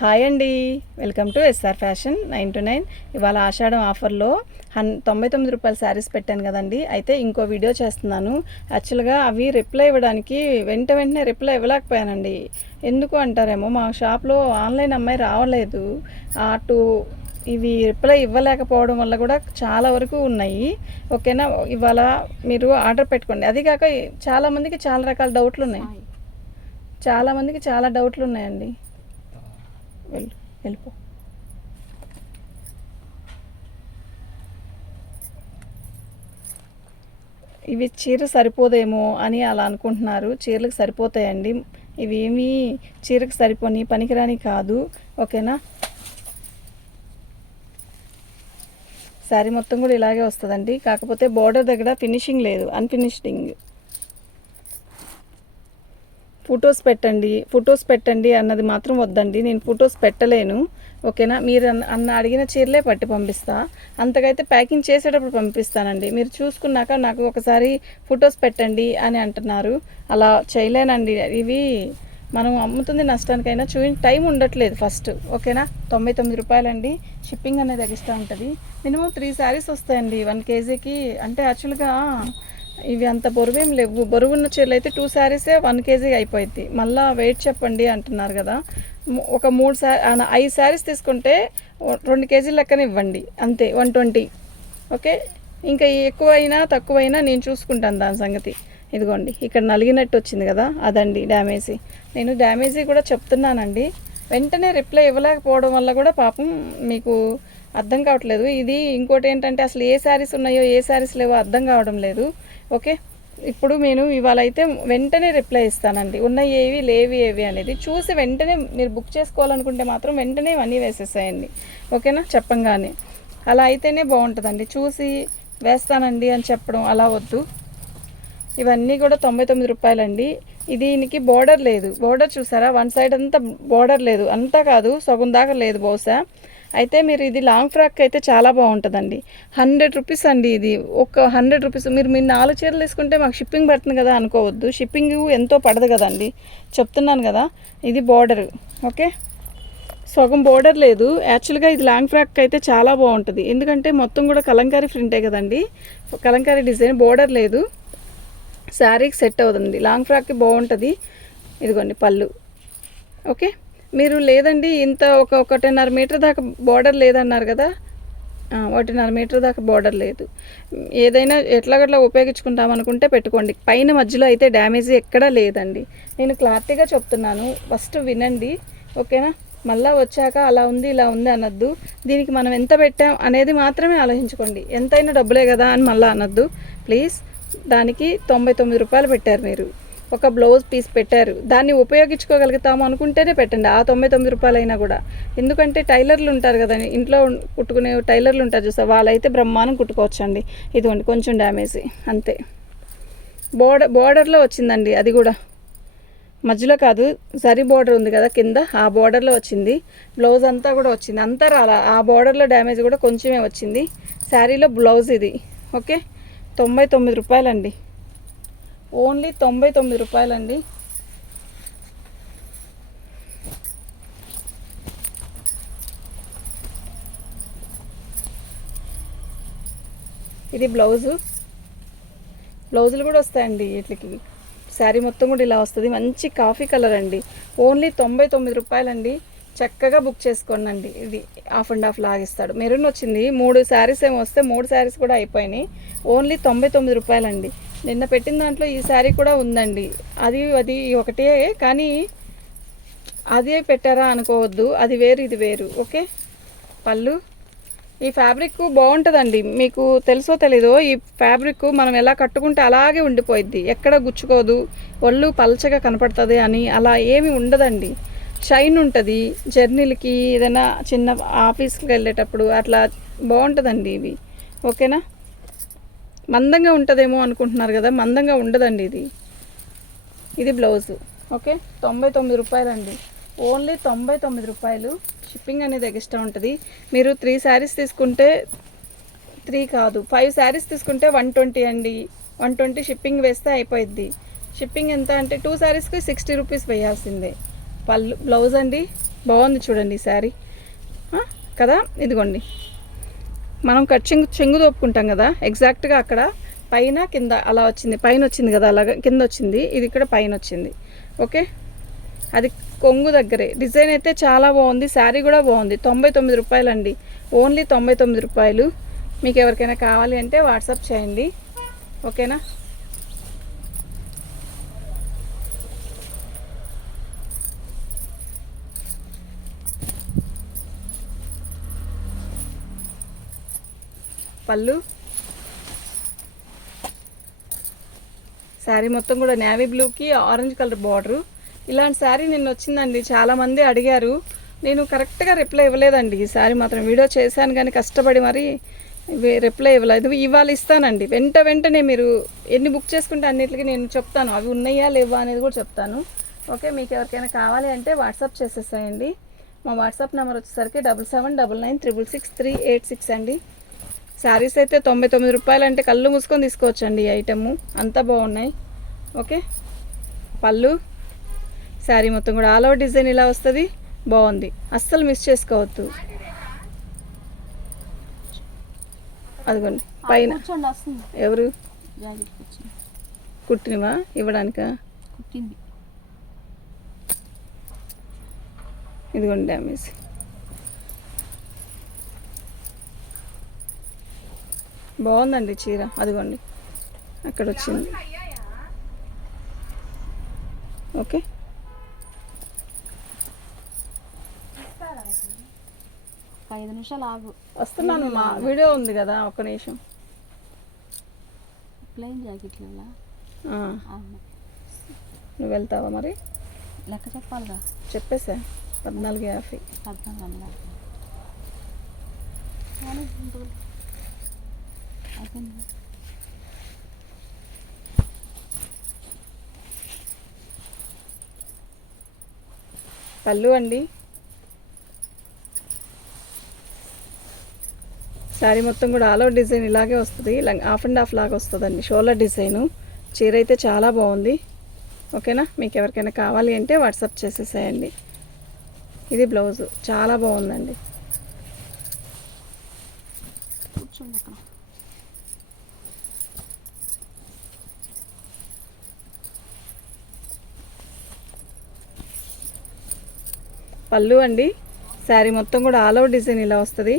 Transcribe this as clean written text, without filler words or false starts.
Hi అండి, welcome to SR fashion 9 to 9. ఇవాళ ఆషాఢం ఆఫర్లో 99 రూపాయల శారీస్ పెట్టాను కదండి. అయితే ఇంకో వీడియో చేస్తున్నాను. యాక్చువల్గా అవి రిప్లై ఇవ్వడానికి వెంటనే రిప్లై ఇవ్వలేకపోయానండి. ఎందుకు అంటారేమో, మా షాప్లో ఆన్లైన్ అమ్మాయి రావలేదు. అటు ఇవి రిప్లై ఇవ్వలేకపోవడం వల్ల కూడా చాలా వరకు ఉన్నాయి. ఓకేనా, ఇవాళ మీరు ఆర్డర్ పెట్టుకోండి. అది కాక చాలామందికి చాలా రకాల డౌట్లు ఉన్నాయి. చాలామందికి చాలా డౌట్లు ఉన్నాయండి. వెళ్ళిపో. ఇవి చీర సరిపోదేమో అని అలా అనుకుంటున్నారు. చీరలకు సరిపోతాయండి. ఇవి ఏమీ చీరకు సరిపోని పనికిరాని కాదు. ఓకేనా, శారీ మొత్తం కూడా ఇలాగే వస్తుందండి. కాకపోతే బోర్డర్ దగ్గర ఫినిషింగ్ లేదు, అన్ఫినిషింగ్. ఫొటోస్ పెట్టండి అన్నది మాత్రం వద్దండి. నేను ఫొటోస్ పెట్టలేను. ఓకేనా, మీరు అడిగిన చీరలే పట్టి పంపిస్తా. అంతకైతే ప్యాకింగ్ చేసేటప్పుడు పంపిస్తానండి. మీరు చూసుకున్నాక నాకు ఒకసారి ఫొటోస్ పెట్టండి అని అంటున్నారు. అలా చేయలేనండి. ఇవి మనం అమ్ముతుంది నష్టానికైనా టైం ఉండట్లేదు ఫస్ట్. ఓకేనా, 99 రూపాయలండి. షిప్పింగ్ అనేది ఎక్స్ట్రా ఉంటుంది. మినిమం 3 శారీస్ వస్తాయండి 1 kgకి. అంటే యాక్చువల్గా ఇవి అంత బరువేం లేవు. బరువున్న చీరలు అయితే 2 శారీసే 1 kg అయిపోయింది. మళ్ళీ వెయిట్ చెప్పండి అంటున్నారు కదా. ఒక 5 శారీస్ తీసుకుంటే 2 kg లెక్కన ఇవ్వండి, అంతే. 120. ఓకే, ఇంకా ఎక్కువైనా తక్కువైనా నేను చూసుకుంటాను దాని సంగతి. ఇదిగోండి, ఇక్కడ నలిగినట్టు వచ్చింది కదా, అదండి డ్యామేజీ. నేను డ్యామేజీ కూడా చెప్తున్నానండి. వెంటనే రిప్లై ఇవ్వలేకపోవడం వల్ల కూడా పాపం మీకు అర్థం కావట్లేదు. ఇది ఇంకోటి ఏంటంటే, అసలు ఏ శారీస్ ఉన్నాయో ఏ శారీస్ లేవో అర్థం కావడం లేదు. ఓకే, ఇప్పుడు నేను ఇవాళ అయితే వెంటనే రిప్లై ఇస్తానండి. ఉన్నాయి ఏవి లేవి ఏవి అనేది చూసి వెంటనే మీరు బుక్ చేసుకోవాలనుకుంటే మాత్రం వెంటనే ఇవన్నీ వేసేసాయండి. ఓకేనా, చెప్పంగానే అలా అయితేనే బాగుంటుందండి. చూసి వేస్తానండి అని చెప్పడం అలా వద్దు. ఇవన్నీ కూడా 99 రూపాయలండి. దీనికి బోర్డర్ లేదు. బోర్డర్ చూసారా, 1 side అంతా బోర్డర్ లేదు. అంతా కాదు, సగం దాకా లేదు బహుశా. అయితే మీరు ఇది లాంగ్ ఫ్రాక్ అయితే చాలా బాగుంటుందండి. 100 రూపీస్ అండి. ఇది ఒక 100 రూపీస్. మీరు 4 చీరలు తీసుకుంటే మాకు షిప్పింగ్ పడుతుంది కదా అనుకోవద్దు. షిప్పింగ్ ఎంతో పడదు కదండి, చెప్తున్నాను కదా. ఇది బోర్డర్. ఓకే, సగం బోర్డర్ లేదు. యాక్చువల్గా ఇది లాంగ్ ఫ్రాక్ అయితే చాలా బాగుంటుంది. ఎందుకంటే మొత్తం కూడా కలంకారీ ప్రింటే కదండి, కలంకారీ డిజైన్. బోర్డర్ లేదు, శారీకి సెట్ అవుతుంది. లాంగ్ ఫ్రాక్కి బాగుంటుంది. ఇదిగోండి పళ్ళు. ఓకే, మీరు లేదండి ఇంత 1.5 మీటర్ దాకా బోర్డర్ లేదన్నారు కదా. 1.5 మీటర్ దాకా బోర్డర్ లేదు. ఏదైనా ఎట్లాగట్లా ఉపయోగించుకుంటామనుకుంటే పెట్టుకోండి. పైన మధ్యలో అయితే డ్యామేజీ ఎక్కడా లేదండి. నేను క్లారిటీగా చెప్తున్నాను, ఫస్ట్ వినండి. ఓకేనా, మళ్ళీ వచ్చాక అలా ఉంది ఇలా ఉంది అనొద్దు. దీనికి మనం ఎంత పెట్టాం అనేది మాత్రమే ఆలోచించుకోండి. ఎంతైనా డబ్బులే కదా అని మళ్ళీ అనొద్దు ప్లీజ్. దానికి 99 రూపాయలు పెట్టారు మీరు. ఒక బ్లౌజ్ పీస్ పెట్టారు, దాన్ని ఉపయోగించుకోగలుగుతాము అనుకుంటేనే పెట్టండి. ఆ 99 రూపాయలైనా కూడా. ఎందుకంటే టైలర్లు ఉంటారు కదండి, ఇంట్లో కుట్టుకునే టైలర్లు ఉంటారు చూసా, వాళ్ళైతే బ్రహ్మాండం కుట్టుకోవచ్చండి. ఇదిగోండి కొంచెం డ్యామేజీ అంతే. బోర్డర్లో వచ్చిందండి, అది కూడా మధ్యలో కాదు, సరి బోర్డర్ ఉంది కదా కింద, ఆ బోర్డర్లో వచ్చింది. బ్లౌజ్ అంతా కూడా వచ్చింది, అంతా రాలా. ఆ బోర్డర్లో డ్యామేజ్ కూడా కొంచెమే వచ్చింది. శారీలో బ్లౌజ్ ఇది. ఓకే, 99 రూపాయలండి. ఓన్లీ 99 రూపాయలండి. ఇది బ్లౌజులు కూడా వస్తాయండి వీటికి. శారీ మొత్తం కూడా ఇలా వస్తుంది. మంచి కాఫీ కలర్ అండి. ఓన్లీ 99 రూపాయలండి. చక్కగా బుక్ చేసుకోండి. ఇది 1/2 లాగిస్తాడు. మెరూన్ వచ్చింది. 3 శారీస్ ఏమో వస్తే 3 శారీస్ కూడా అయిపోయినాయి. ఓన్లీ 99 రూపాయలండి. నిన్న పెట్టిన దాంట్లో ఈ శారీ కూడా ఉందండి. అది ఒకటే, కానీ అదే పెట్టారా అనుకోవద్దు. అది వేరు ఇది వేరు. ఓకే, పళ్ళు. ఈ ఫ్యాబ్రిక్ బాగుంటుందండి. మీకు తెలుసో తెలీదో, ఈ ఫ్యాబ్రిక్ మనం ఎలా కట్టుకుంటే అలాగే ఉండిపోయిద్ది, ఎక్కడ గుచ్చుకోదు. ఒళ్ళు పల్చగా కనపడుతుంది అని అలా ఏమి ఉండదండి. షైన్ ఉంటుంది. జర్నీలకి ఏదైనా చిన్న ఆఫీస్కి వెళ్ళేటప్పుడు అట్లా బాగుంటుందండి ఇవి. ఓకేనా, మందంగా ఉంటుందేమో అనుకుంటున్నారు కదా, మందంగా ఉండదండి ఇది. ఇది బ్లౌజు. ఓకే, 99 రూపాయలండి. ఓన్లీ 99 రూపాయలు. షిప్పింగ్ అనేది ఎక్స్ట్రా ఉంటుంది. మీరు 3 శారీస్ తీసుకుంటే 3 కాదు 5 శారీస్ తీసుకుంటే 120 అండి. 120 షిప్పింగ్ వేస్తే అయిపోయిద్ది. షిప్పింగ్ ఎంత అంటే 2 శారీస్కి 60 రూపీస్ వేయాల్సిందే. పళ్ళు బ్లౌజ్ అండి, బాగుంది చూడండి ఈ శారీ కదా. ఇదిగోండి మనం చెంగు దోపుకుంటాం కదా, ఎగ్జాక్ట్గా అక్కడ పైన కింద అలా వచ్చింది. పైన వచ్చింది కదా, అలాగా కింద వచ్చింది. ఇది ఇక్కడ పైన వచ్చింది. ఓకే, అది కొంగు దగ్గరే. డిజైన్ అయితే చాలా బాగుంది. శారీ కూడా బాగుంది. 99 రూపాయలండి, ఓన్లీ 99 రూపాయలు. మీకు ఎవరికైనా కావాలి అంటే వాట్సాప్ చేయండి, ఓకేనా. పళ్ళు, శారీ మొత్తం కూడా నేవీ బ్లూకి ఆరెంజ్ కలర్ బార్డరు. ఇలాంటి శారీ నిన్న వచ్చిందండి, చాలామంది అడిగారు. నేను కరెక్ట్గా రిప్లై ఇవ్వలేదండి. ఈ శారీ మాత్రం వీడియో చేశాను కానీ కష్టపడి మరి రిప్లై ఇవ్వలేదు. ఇవాళ ఇస్తానండి. వెంటనే మీరు ఎన్ని బుక్ చేసుకుంటే అన్నిటికీ నేను చెప్తాను, అవి ఉన్నాయా లేవా అనేది కూడా చెప్తాను. ఓకే, మీకు ఎవరికైనా కావాలి అంటే వాట్సాప్ చేసేసాయండి. మా వాట్సాప్ నెంబర్ వచ్చేసరికి 7799666386 అండి. శారీస్ అయితే 99 రూపాయలు అంటే కళ్ళు మూసుకొని తీసుకోవచ్చండి. ఈ ఐటమ్ అంతా బాగున్నాయి. ఓకే, పళ్ళు, శారీ మొత్తం కూడా ఆల్ ఓవర్ డిజైన్ ఇలా వస్తుంది. బాగుంది, అస్సలు మిస్ చేసుకోవద్దు. అదిగోండి పైన ఎవరు కుట్టినవా ఇవ్వడానికా? ఇదిగోండి డ్యామేజ్. బాగుందండి చీర. అదిగోండి అక్కడ వచ్చింది. ఓకే, ఒక 5 నిమిషాలు ఆగు, వస్తున్నాను. మా వీడియో ఉంది కదా, ఒక్క నిమిషం. ప్లెయిన్ జాకెట్లలో నువ్వు వెళ్తావా మరి? లెక్క చెప్పాలిగా. చెప్పేసా 1450. 1400 పళ్ళు అండి, శారీ మొత్తం కూడా ఆల్ ఓవర్ డిజైన్ ఇలాగే వస్తుంది. హాఫ్ అండ్ హాఫ్ లాగా వస్తుందండి షోల్డర్ డిజైను. చీర అయితే చాలా బాగుంది. ఓకేనా, మీకు ఎవరికైనా కావాలి అంటే వాట్సాప్ చేసేసేయండి. ఇది బ్లౌజు చాలా బాగుందండి. కూర్చోండి అక్కడ. పళ్ళు అండి, శారీ మొత్తం కూడా ఆల్ ఓవర్ డిజైన్ ఇలా వస్తుంది.